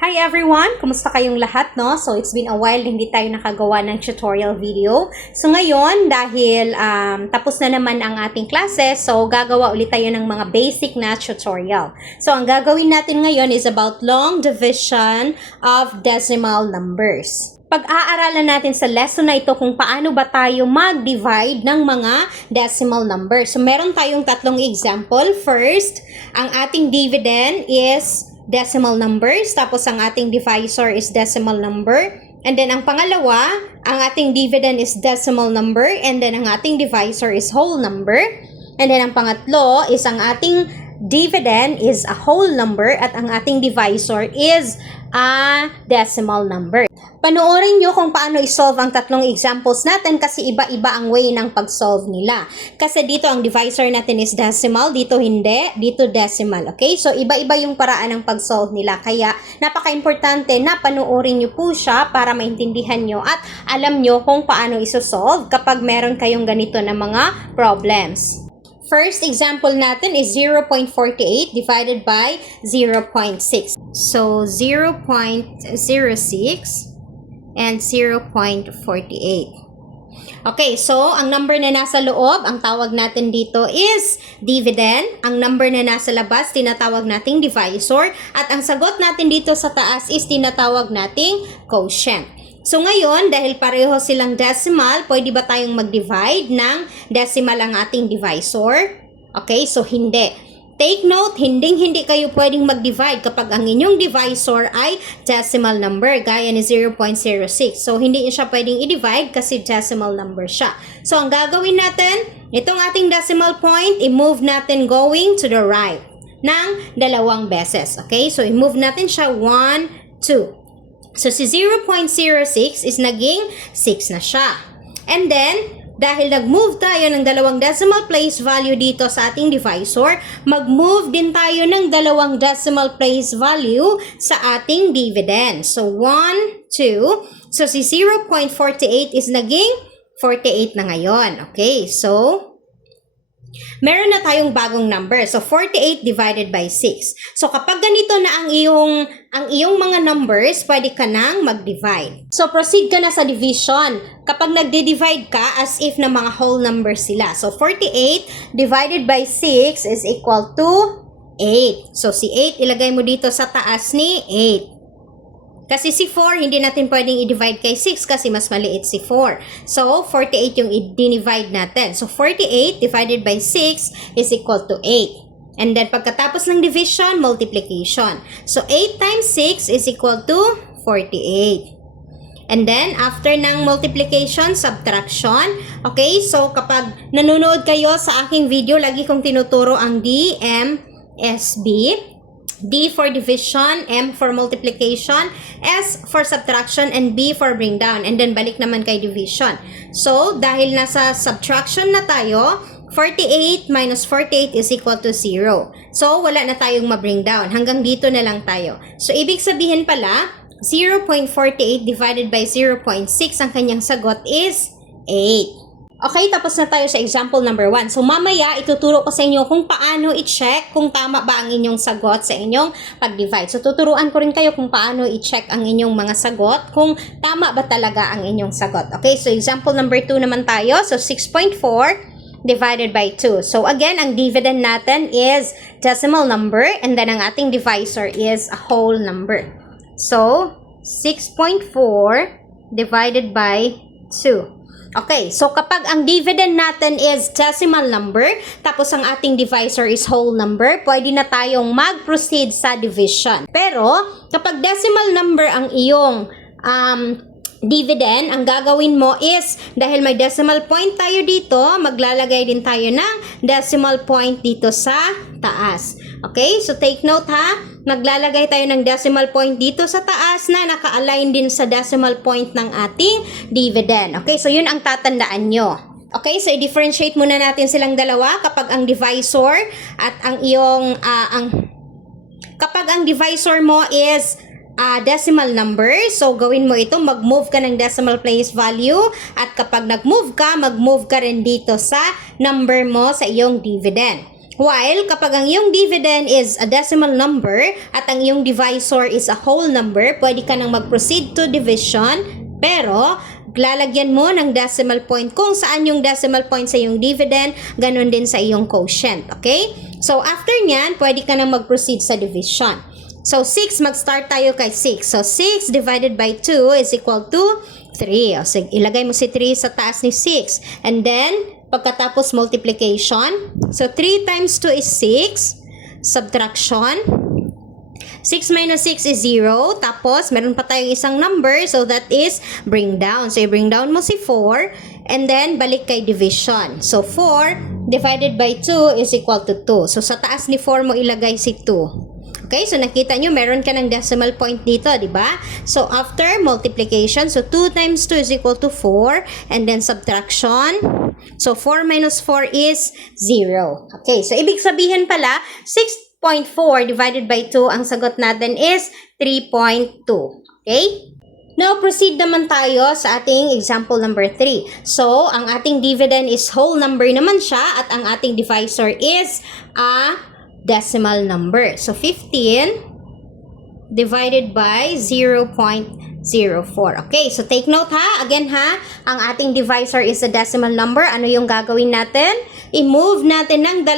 Hi everyone! Kumusta kayong lahat, no? So, it's been a while hindi tayo nakagawa ng tutorial video. So, ngayon, dahil tapos na naman ang ating klase, so gagawa ulit tayo ng mga basic na tutorial. So, ang gagawin natin ngayon is about long division of decimal numbers. Pag-aaralan natin sa lesson na ito kung paano ba tayo mag-divide ng mga decimal numbers. So, meron tayong tatlong example. First, ang ating dividend is decimal numbers, tapos ang ating divisor is decimal number, and then ang pangalawa, ang ating dividend is decimal number, and then ang ating divisor is whole number, and then ang pangatlo is ang ating dividend is a whole number at ang ating divisor is a decimal number. Panoorin nyo kung paano isolve ang tatlong examples natin kasi iba-iba ang way ng pag-solve nila. Kasi dito ang divisor natin is decimal, dito hindi, dito decimal. Okay? So, iba-iba yung paraan ng pag-solve nila. Kaya, napaka-importante na panoorin nyo po siya para maintindihan nyo at alam nyo kung paano isosolve kapag meron kayong ganito na mga problems. First example natin is 0.48 divided by 0.6. So, 0.06 and 0.48. Okay, so ang number na nasa loob, ang tawag natin dito is dividend. Ang number na nasa labas, tinatawag nating divisor. At ang sagot natin dito sa taas is tinatawag nating quotient. So ngayon, dahil pareho silang decimal, pwede ba tayong mag-divide ng decimal ang ating divisor? Okay, so hindi. Take note, hindi kayo pwedeng mag-divide kapag ang inyong divisor ay decimal number, gaya ni 0.06. So, hindi siya pwedeng i-divide kasi decimal number siya. So, ang gagawin natin, itong ating decimal point, i-move natin going to the right ng dalawang beses. Okay? So, i-move natin siya 1, 2. So, si 0.06 is naging 6 na siya. And then, dahil nag-move tayo ng dalawang decimal place value dito sa ating divisor, mag-move din tayo ng dalawang decimal place value sa ating dividend. So, 1, 2. So, si 0.48 is naging 48 na ngayon. Okay, so meron na tayong bagong number. So, 48 divided by 6. So, kapag ganito na ang iyong mga numbers, pwede ka nang mag-divide. So, proceed ka na sa division. Kapag nagde-divide ka, as if na mga whole numbers sila. So, 48 divided by 6 is equal to 8. So, si 8, ilagay mo dito sa taas ni 8. Kasi si 4, hindi natin pwedeng i-divide kay 6 kasi mas maliit si 4. So, 48 yung i-divide natin. So, 48 divided by 6 is equal to 8. And then, pagkatapos ng division, multiplication. So, 8 times 6 is equal to 48. And then, after ng multiplication, subtraction. Okay, so kapag nanonood kayo sa aking video, lagi kong tinuturo ang DMSB. D for division, M for multiplication, S for subtraction, and B for bring down. And then, balik naman kay division. So, dahil nasa subtraction na tayo, 48 minus 48 is equal to 0. So, wala na tayong ma-bring down. Hanggang dito na lang tayo. So, ibig sabihin pala, 0.48 divided by 0.6, ang kanyang sagot is 8. Okay, tapos na tayo sa example number 1. So, mamaya, ituturo ko sa inyo kung paano i-check kung tama ba ang inyong sagot sa inyong pag-divide. So, tuturuan ko rin kayo kung paano i-check ang inyong mga sagot, kung tama ba talaga ang inyong sagot. Okay, so example number 2 naman tayo. So, 6.4 divided by 2. So, again, ang dividend natin is decimal number, and then ang ating divisor is a whole number. So, 6.4 divided by 2. Okay, so kapag ang dividend natin is decimal number, tapos ang ating divisor is whole number, pwede na tayong mag-proceed sa division. Pero, kapag decimal number ang iyong dividend, ang gagawin mo is, dahil may decimal point tayo dito, maglalagay din tayo ng decimal point dito sa taas. Okay, so take note ha, maglalagay tayo ng decimal point dito sa taas na naka-align din sa decimal point ng ating dividend. Okay, so yun ang tatandaan nyo. Okay, so i-differentiate muna natin silang dalawa kapag ang divisor at ang iyong, kapag ang divisor mo is decimal number. So, gawin mo ito, mag-move ka ng decimal place value. At kapag nag-move ka, mag-move ka rin dito sa number mo sa iyong dividend. While kapag ang iyong dividend is a decimal number at ang iyong divisor is a whole number, pwede ka nang mag-proceed to division, pero lalagyan mo ng decimal point kung saan yung decimal point sa iyong dividend, ganun din sa iyong quotient. Okay? So, after nyan, pwede ka nang mag-proceed sa division. So, 6, mag-start tayo kay 6. So, 6 divided by 2 is equal to 3. O, sige, ilagay mo si 3 sa taas ni 6. And then, pagkatapos multiplication, so 3 times 2 is 6. Subtraction. 6 minus 6 is 0. Tapos, meron pa tayong isang number. So, that is bring down. So, i-bring down mo si 4. And then, balik kay division. So, 4 divided by 2 is equal to 2. So, sa taas ni 4 mo ilagay si 2. Okay, so nakita nyo, meron ka ng decimal point dito, di ba? So, after multiplication, so 2 times 2 is equal to 4. And then, subtraction. So, 4 minus 4 is 0. Okay, so ibig sabihin pala, 6.4 divided by 2, ang sagot natin is 3.2. Okay? Now, proceed naman tayo sa ating example number 3. So, ang ating dividend is whole number naman siya at ang ating divisor is a decimal number. So, 15 divided by 0.04. Okay, so take note ha. Again ha, ang ating divisor is a decimal number. Ano yung gagawin natin? I-move natin ng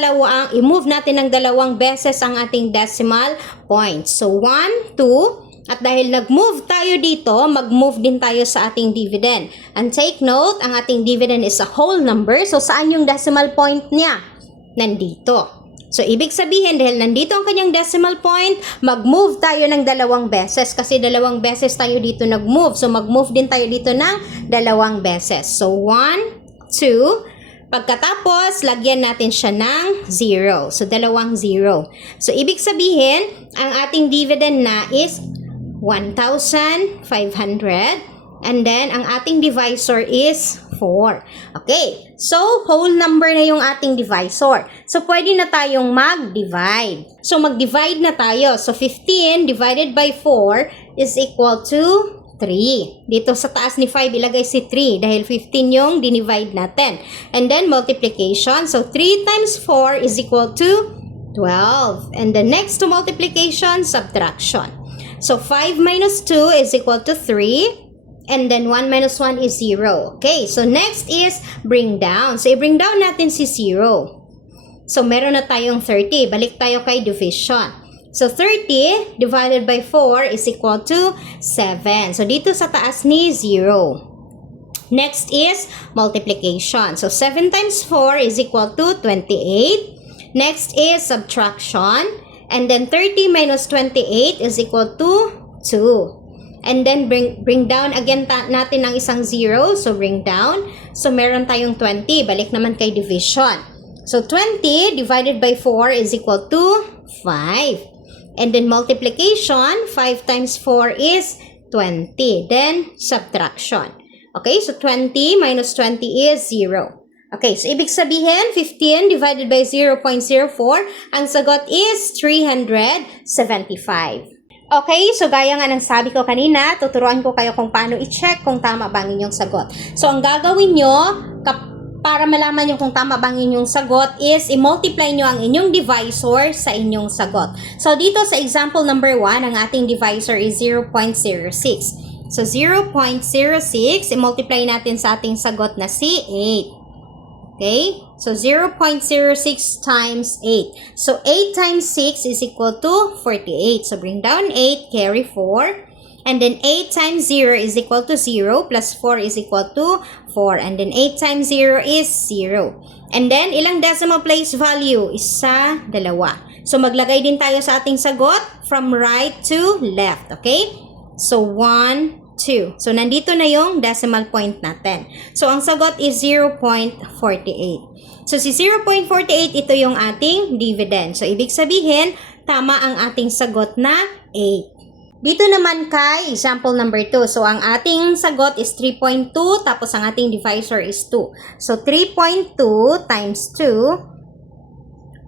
dalawang beses ang ating decimal point. So, 1, 2, at dahil nag-move tayo dito, mag-move din tayo sa ating dividend. And take note, ang ating dividend is a whole number. So, saan yung decimal point niya? Nandito. So, ibig sabihin, dahil nandito ang kanyang decimal point, mag-move tayo ng dalawang beses. Kasi dalawang beses tayo dito nag-move. So, mag-move din tayo dito ng dalawang beses. So, 1, 2. Pagkatapos, lagyan natin siya ng 0. So, dalawang 0. So, ibig sabihin, ang ating dividend na is 1,500. And then, ang ating divisor is 4. Okay. So, whole number na yung ating divisor. So, pwede na tayong mag-divide. So, mag-divide na tayo. So, 15 divided by 4 is equal to 3. Dito sa taas ni 5, ilagay si 3 dahil 15 yung dinivide natin. And then, multiplication. So, 3 times 4 is equal to 12. And the next to multiplication, subtraction. So, 5 minus 2 is equal to 3. And then, 1 minus 1 is 0. Okay, so next is bring down. So, i-bring down natin si 0. So, meron na tayong 30. Balik tayo kay division. So, 30 divided by 4 is equal to 7. So, dito sa taas ni 0. Next is multiplication. So, 7 times 4 is equal to 28. Next is subtraction. And then, 30 minus 28 is equal to 2. And then, bring down again natin ng isang 0. So, bring down. So, meron tayong 20. Balik naman kay division. So, 20 divided by 4 is equal to 5. And then, multiplication. 5 times 4 is 20. Then, subtraction. Okay, so 20 minus 20 is 0. Okay, so ibig sabihin, 15 divided by 0.04, ang sagot is 375. Okay, so gaya nga ng sabi ko kanina, tuturuan ko kayo kung paano i-check kung tama ba ang inyong sagot. So, ang gagawin nyo, para malaman nyo kung tama ba ang inyong sagot, is i-multiply nyo ang inyong divisor sa inyong sagot. So, dito sa example number 1, ang ating divisor is 0.06. So, 0.06, i-multiply natin sa ating sagot na si 8. Okay? So, 0.06 times 8. So, 8 times 6 is equal to 48. So, bring down 8, carry 4. And then, 8 times 0 is equal to 0. Plus 4 is equal to 4. And then, 8 times 0 is 0. And then, ilang decimal place value? Isa, dalawa. So, maglagay din tayo sa ating sagot from right to left. Okay? So, 1, 2. So, nandito na yung decimal point natin. So, ang sagot is 0.48. So, si 0.48, ito yung ating dividend. So, ibig sabihin, tama ang ating sagot na 8. Dito naman kay example number 2. So, ang ating sagot is 3.2, tapos ang ating divisor is 2. So, 3.2 times 2.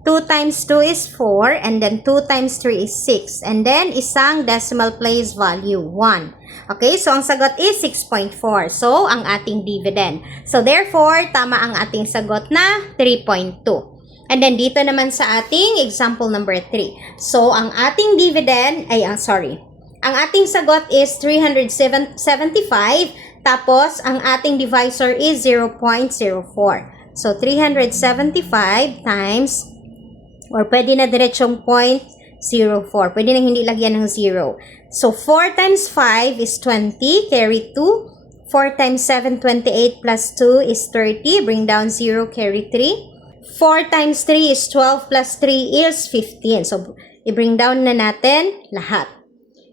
2 times 2 is 4, and then 2 times 3 is 6. And then, isang decimal place value, 1. Okay, so ang sagot is 6.4. So, ang ating dividend. So, therefore, tama ang ating sagot na 3.2. And then dito naman sa ating example number 3. So, ang ating dividend, ang ating sagot is 375, tapos ang ating divisor is 0.04. So, 375 times, or pwede na diretsong 0.04. Pwede na hindi lagyan ng 0. So, 4 times 5 is 20, carry 2. 4 times 7, 28 plus 2 is 30, bring down 0, carry 3. 4 times 3 is 12 plus 3 is 15. So, i-bring down na natin lahat.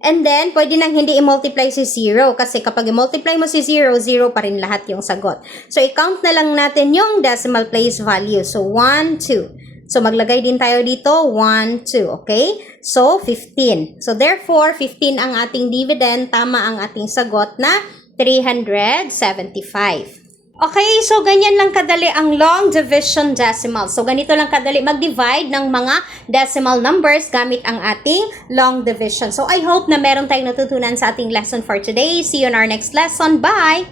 And then, pwede nang hindi i-multiply si 0 kasi kapag i-multiply mo si 0, 0 pa rin lahat yung sagot. So, i-count na lang natin yung decimal place value. So, 1, 2. So, maglagay din tayo dito, 1, 2. Okay? So, 15. So, therefore, 15 ang ating dividend. Tama ang ating sagot na 375. Okay, so ganyan lang kadali ang long division decimal. So ganito lang kadali mag-divide ng mga decimal numbers gamit ang ating long division. So I hope na meron tayong natutunan sa ating lesson for today. See you on our next lesson. Bye!